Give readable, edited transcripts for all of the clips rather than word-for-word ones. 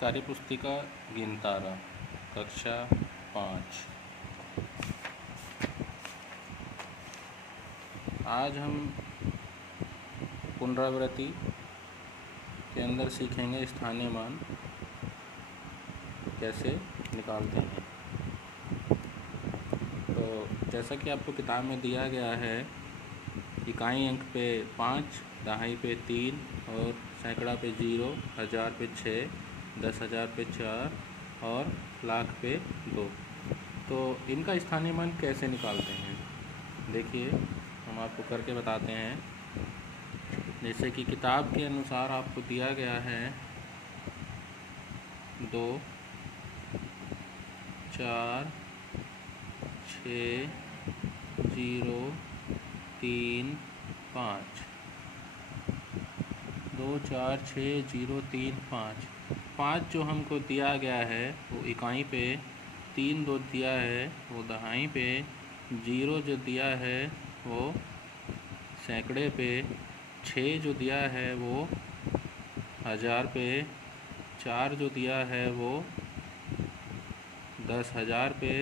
कार्यपुस्तिका गिनतारा कक्षा 5। आज हम पुनरावृत्ति के अंदर सीखेंगे स्थानीय मान कैसे निकालते हैं। तो जैसा कि आपको किताब में दिया गया है, इकाई अंक पे 5, दहाई पे 3 और सैकड़ा पे 0, हज़ार पे 6, 10,000 पे 4 और लाख पे 2। तो इनका स्थानीय मान कैसे निकालते हैं, देखिए हम आपको करके बताते हैं। जैसे कि किताब के अनुसार आपको दिया गया है 2, 4, 6, 0, 3, 5। 2, 4, 6, 0, 3, 5। 5 जो हमको दिया गया है वो इकाई पे, 3 जो दिया है वो दहाई पे, 0 जो दिया है वो सैकड़े पे, 6 जो दिया है वो हज़ार पे, 4 जो दिया है वो 10,000 पे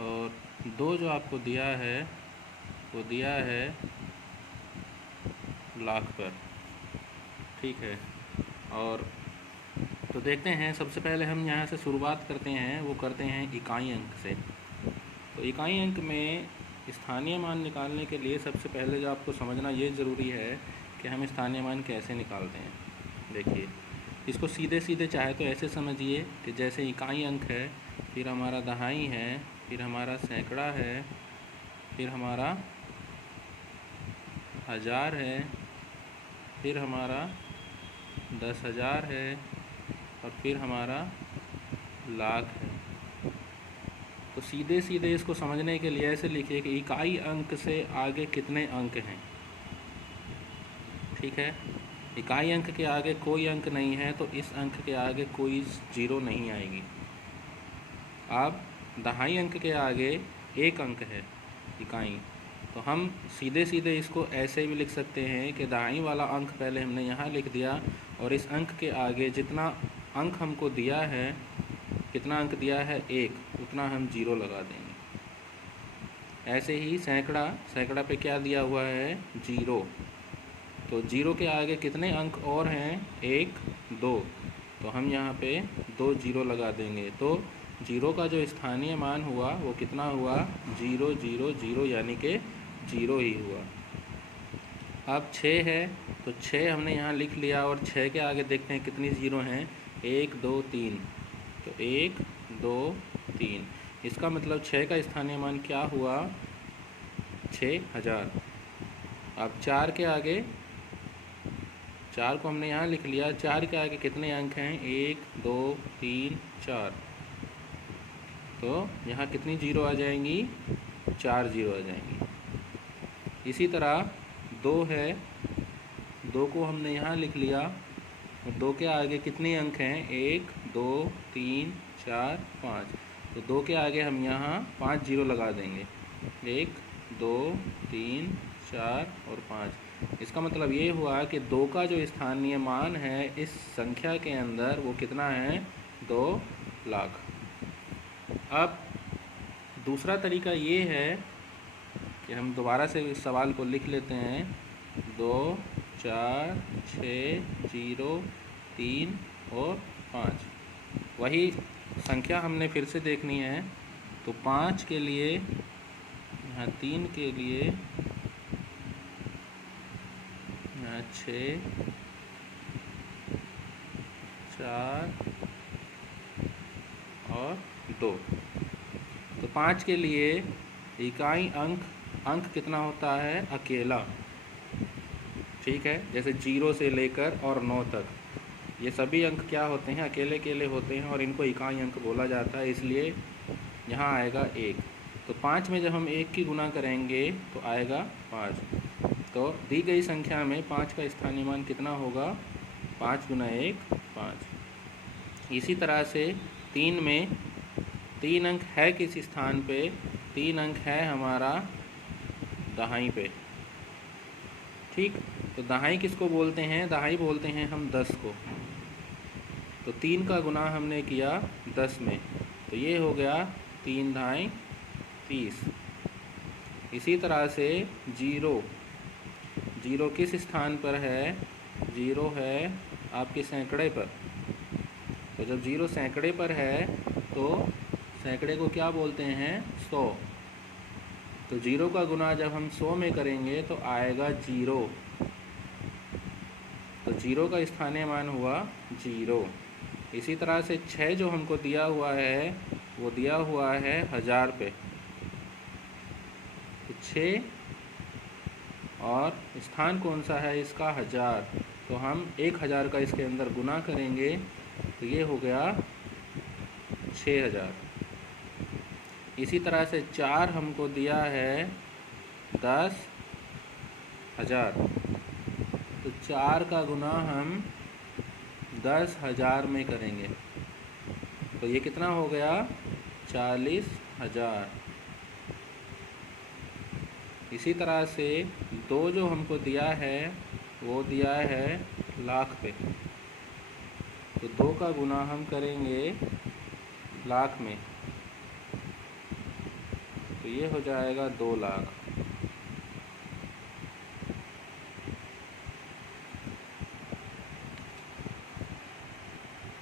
और 2 जो आपको दिया है वो दिया है लाख पर। ठीक है, और तो देखते हैं। सबसे पहले हम यहाँ से शुरुआत करते हैं, वो करते हैं इकाई अंक से। तो इकाई अंक में स्थानीय मान निकालने के लिए सबसे पहले जो आपको समझना ये ज़रूरी है कि हम स्थानीय मान कैसे निकालते हैं। देखिए, इसको सीधे सीधे चाहे तो ऐसे समझिए कि जैसे इकाई अंक है, फिर हमारा दहाई है, फिर हमारा सैकड़ा है, फिर हमारा हज़ार है, फिर हमारा 10,000 है और फिर हमारा लाख है। तो सीधे सीधे इसको समझने के लिए ऐसे लिखिए कि इकाई अंक से आगे कितने अंक हैं। ठीक है, इकाई अंक के आगे कोई अंक नहीं है तो इस अंक के आगे कोई 0 नहीं आएगी। अब दहाई अंक के आगे एक अंक है इकाई, तो हम सीधे सीधे इसको ऐसे भी लिख सकते हैं कि दहाई वाला अंक पहले हमने यहाँ लिख दिया और इस अंक के आगे जितना अंक हमको दिया है, कितना अंक दिया है 1, उतना हम 0 लगा देंगे। ऐसे ही सैकड़ा पे क्या दिया हुआ है 0, तो 0 के आगे कितने अंक और हैं 1, 2, तो हम यहाँ पे 2 0 लगा देंगे। तो 0 का जो स्थानीय मान हुआ वो कितना हुआ 0, 0, 0, यानी कि 0 ही हुआ। अब 6 है तो 6 हमने यहाँ लिख लिया और 6 के आगे देखते हैं कितनी 0 हैं 1, 2, 3, तो 1, 2, 3। इसका मतलब 6 का स्थानीय मान क्या हुआ 6,000। अब 4 के आगे, 4 को हमने यहाँ लिख लिया, 4 के आगे कितने अंक हैं 1, 2, 3, 4, तो यहाँ कितनी 0 आ जाएंगी 4 0 आ जाएंगी। इसी तरह 2 है, 2 को हमने यहाँ लिख लिया, 2 के आगे कितने अंक हैं 1, 2, 3, 4, 5, तो 2 के आगे हम यहाँ 5 0 लगा देंगे, 1, 2, 3, 4 और 5। इसका मतलब ये हुआ कि 2 का जो स्थानीय मान है इस संख्या के अंदर वो कितना है 2 लाख। अब दूसरा तरीका ये है कि हम दोबारा से इस सवाल को लिख लेते हैं 2, 4, 6, 0, 3 और 5। वही संख्या हमने फिर से देखनी है, तो 5 के लिए यहाँ 3 के लिए यहाँ 6, 4 और 2। तो 5 के लिए इकाई अंक कितना होता है अकेला। ठीक है, जैसे 0 से लेकर और 9 तक ये सभी अंक क्या होते हैं अकेले अकेले होते हैं और इनको इकाई अंक बोला जाता है, इसलिए यहाँ आएगा 1। तो 5 में जब हम 1 की गुना करेंगे तो आएगा 5। तो दी गई संख्या में 5 का स्थानीय मान कितना होगा 5 गुना 1 5। इसी तरह से 3 में 3 अंक है किस स्थान पे 3 अंक है हमारा दहाई पे। ठीक, तो दहाई किसको बोलते हैं, दहाई बोलते हैं हम 10 को। तो 3 का गुना हमने किया 10 में, तो ये हो गया 3 ढाई 30। इसी तरह से जीरो, जीरो किस स्थान पर है? जीरो है आपके सैकड़े पर। तो जब जीरो सैकड़े पर है तो सैकड़े को क्या बोलते हैं? 100। तो जीरो का गुना जब हम 100 में करेंगे तो आएगा जीरो। तो जीरो का स्थानीय मान हुआ जीरो। इसी तरह से 6 जो हमको दिया हुआ है वो दिया हुआ है 1000 पे। तो 6 और स्थान कौन सा है इसका? 1000। तो हम 1000 का इसके अंदर गुना करेंगे तो ये हो गया 6000। इसी तरह से 4 हमको दिया है 10,000। तो 4 का गुना हम 10,000 में करेंगे तो ये कितना हो गया? 40,000। इसी तरह से 2 जो हमको दिया है वो दिया है लाख पे। तो 2 का गुना हम करेंगे लाख में तो ये हो जाएगा 2 लाख।